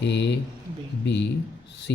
A B C.